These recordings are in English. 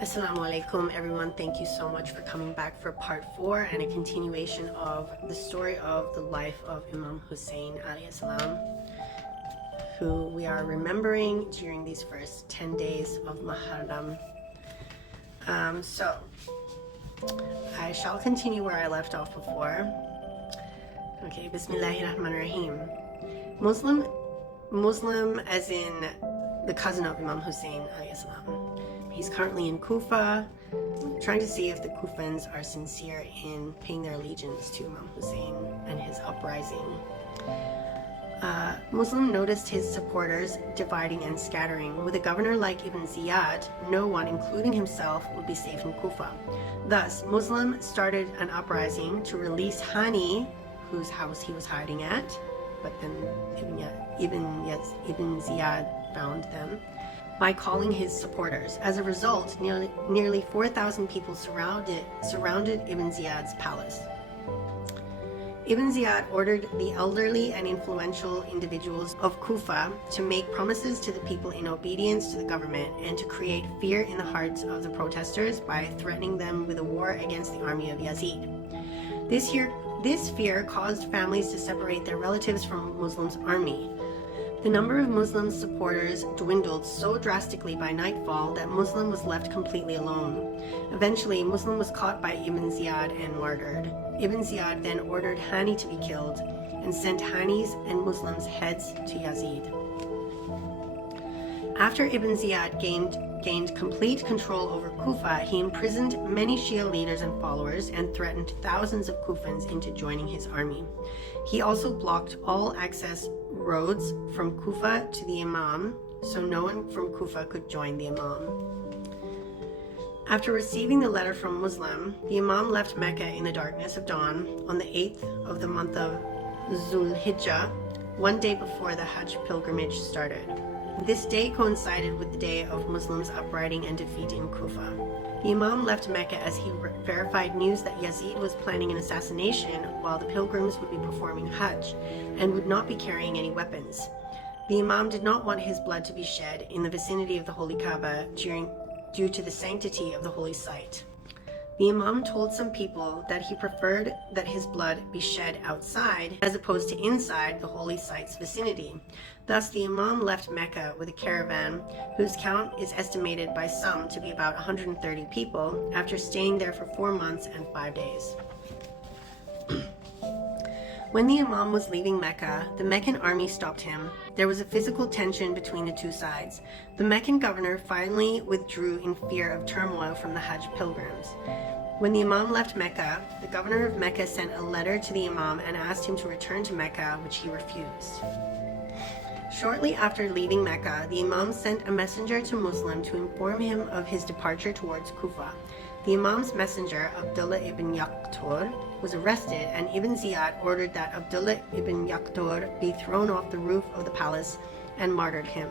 Assalamu alaikum everyone, thank you so much for coming back for part 4 and a continuation of the story of the life of Imam Hussain alayhi salam, who we are remembering during these first 10 days of Muharram. So I shall continue where I left off before. Okay, Bismillahirrahmanirrahim. Muslim as in the cousin of Imam Hussain alayhi salam. He's currently in Kufa, trying to see if the Kufans are sincere in paying their allegiance to Imam Hussain and his uprising. Muslim noticed his supporters dividing and scattering. With a governor like Ibn Ziyad, no one, including himself, would be safe in Kufa. Thus, Muslim started an uprising to release Hani, whose house he was hiding at, but then Ibn Ziyad found them, by calling his supporters. As a result, nearly 4,000 people surrounded Ibn Ziyad's palace. Ibn Ziyad ordered the elderly and influential individuals of Kufa to make promises to the people in obedience to the government and to create fear in the hearts of the protesters by threatening them with a war against the army of Yazid. This fear caused families to separate their relatives from Muslims' army. The number of Muslim supporters dwindled so drastically by nightfall that Muslim was left completely alone. Eventually, Muslim was caught by Ibn Ziyad and martyred. Ibn Ziyad then ordered Hani to be killed and sent Hani's and Muslims' heads to Yazid. After Ibn Ziyad gained complete control over Kufa, he imprisoned many Shia leaders and followers and threatened thousands of Kufans into joining his army. He also blocked all access roads from Kufa to the Imam, so no one from Kufa could join the Imam. After receiving the letter from Muslim, the Imam left Mecca in the darkness of dawn on the 8th of the month of Zulhijjah, one day before the Hajj pilgrimage started. This day coincided with the day of Muslims' uprising and defeat in Kufa. The Imam left Mecca as he verified news that Yazid was planning an assassination while the pilgrims would be performing Hajj and would not be carrying any weapons. The Imam did not want his blood to be shed in the vicinity of the Holy Kaaba due to the sanctity of the holy site. The Imam told some people that he preferred that his blood be shed outside as opposed to inside the holy site's vicinity. Thus, the Imam left Mecca with a caravan whose count is estimated by some to be about 130 people after staying there for 4 months and 5 days. When the Imam was leaving Mecca, the Meccan army stopped him. There was a physical tension between the two sides. The Meccan governor finally withdrew in fear of turmoil from the Hajj pilgrims. When the Imam left Mecca, the governor of Mecca sent a letter to the Imam and asked him to return to Mecca, which he refused. Shortly after leaving Mecca, the Imam sent a messenger to Muslim to inform him of his departure towards Kufa. The Imam's messenger, Abdullah ibn Yaqtur, was arrested, and Ibn Ziyad ordered that Abdullah ibn Yaqtur be thrown off the roof of the palace and martyred him.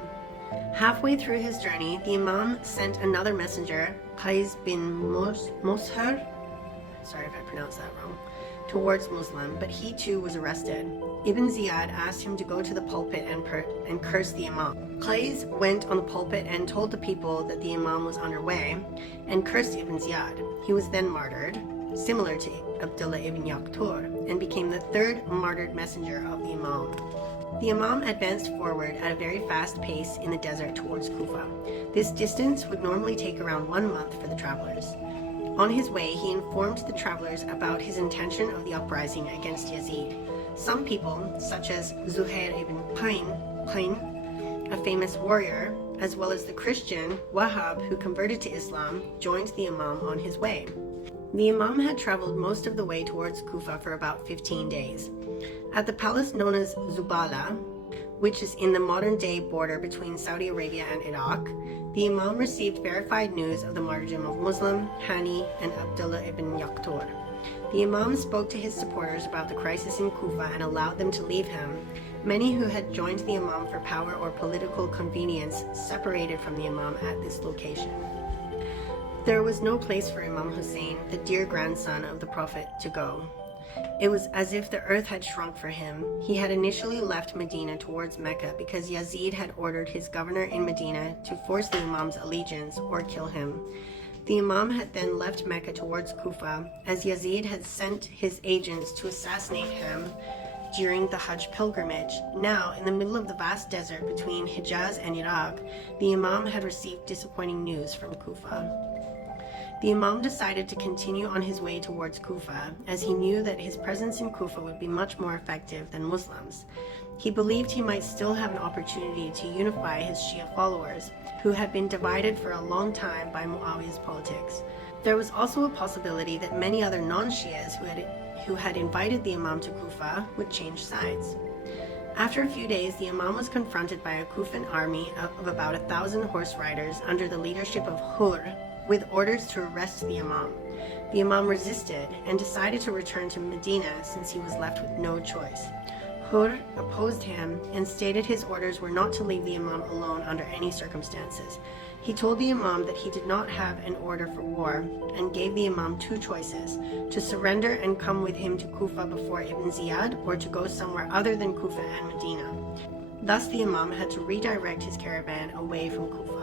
Halfway through his journey, the Imam sent another messenger, Qais bin Moshar, sorry if I pronounced that wrong, towards Muslim, but he too was arrested. Ibn Ziyad asked him to go to the pulpit and curse the Imam. Qais went on the pulpit and told the people that the Imam was underway and cursed Ibn Ziyad. He was then martyred, similar to Abdullah ibn Yaqtur, and became the third martyred messenger of the Imam. The Imam advanced forward at a very fast pace in the desert towards Kufa. This distance would normally take around 1 month for the travelers. On his way, he informed the travelers about his intention of the uprising against Yazid. Some people, such as Zuhair ibn Qayn, a famous warrior, as well as the Christian Wahab, who converted to Islam, joined the Imam on his way. The Imam had traveled most of the way towards Kufa for about 15 days. At the palace known as Zubala, which is in the modern-day border between Saudi Arabia and Iraq, the Imam received verified news of the martyrdom of Muslim, Hani, and Abdullah ibn Yaqtur. The Imam spoke to his supporters about the crisis in Kufa and allowed them to leave him. Many who had joined the Imam for power or political convenience separated from the Imam at this location. There was no place for Imam Hussain, the dear grandson of the Prophet, to go. It was as if the earth had shrunk for him. He had initially left Medina towards Mecca because Yazid had ordered his governor in Medina to force the Imam's allegiance or kill him. The Imam had then left Mecca towards Kufa, as Yazid had sent his agents to assassinate him during the Hajj pilgrimage. Now, in the middle of the vast desert between Hijaz and Iraq, the Imam had received disappointing news from Kufa. The Imam decided to continue on his way towards Kufa, as he knew that his presence in Kufa would be much more effective than Muslims. He believed he might still have an opportunity to unify his Shia followers, who had been divided for a long time by Muawiyah's politics. There was also a possibility that many other non-Shias who had invited the Imam to Kufa would change sides. After a few days, the Imam was confronted by a Kufan army of about 1,000 horse riders under the leadership of Hur, with orders to arrest the Imam. The Imam resisted and decided to return to Medina since he was left with no choice. Hur opposed him and stated his orders were not to leave the Imam alone under any circumstances. He told the Imam that he did not have an order for war and gave the Imam two choices: to surrender and come with him to Kufa before Ibn Ziyad, or to go somewhere other than Kufa and Medina. Thus the Imam had to redirect his caravan away from Kufa.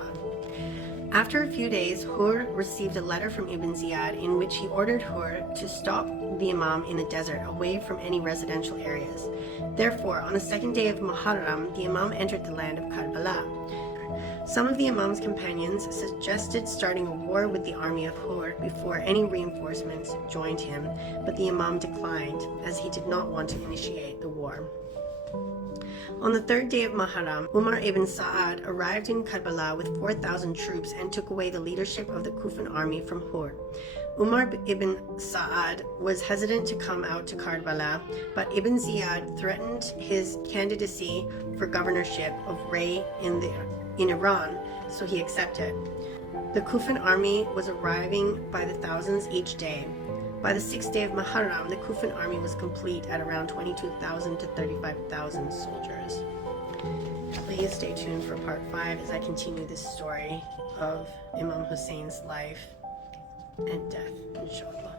After a few days, Hur received a letter from Ibn Ziyad in which he ordered Hur to stop the Imam in the desert away from any residential areas. Therefore, on the second day of Muharram, the Imam entered the land of Karbala. Some of the Imam's companions suggested starting a war with the army of Hur before any reinforcements joined him, but the Imam declined, as he did not want to initiate the war. On the third day of Muharram, Umar ibn Sa'ad arrived in Karbala with 4,000 troops and took away the leadership of the Kufan army from Hur. Umar ibn Sa'ad was hesitant to come out to Karbala, but Ibn Ziyad threatened his candidacy for governorship of Ray in Iran, so he accepted. The Kufan army was arriving by the thousands each day. By the sixth day of Muharram, the Kufan army was complete at around 22,000 to 35,000 soldiers. Please stay tuned for part 5 as I continue this story of Imam Hussein's life and death, inshallah.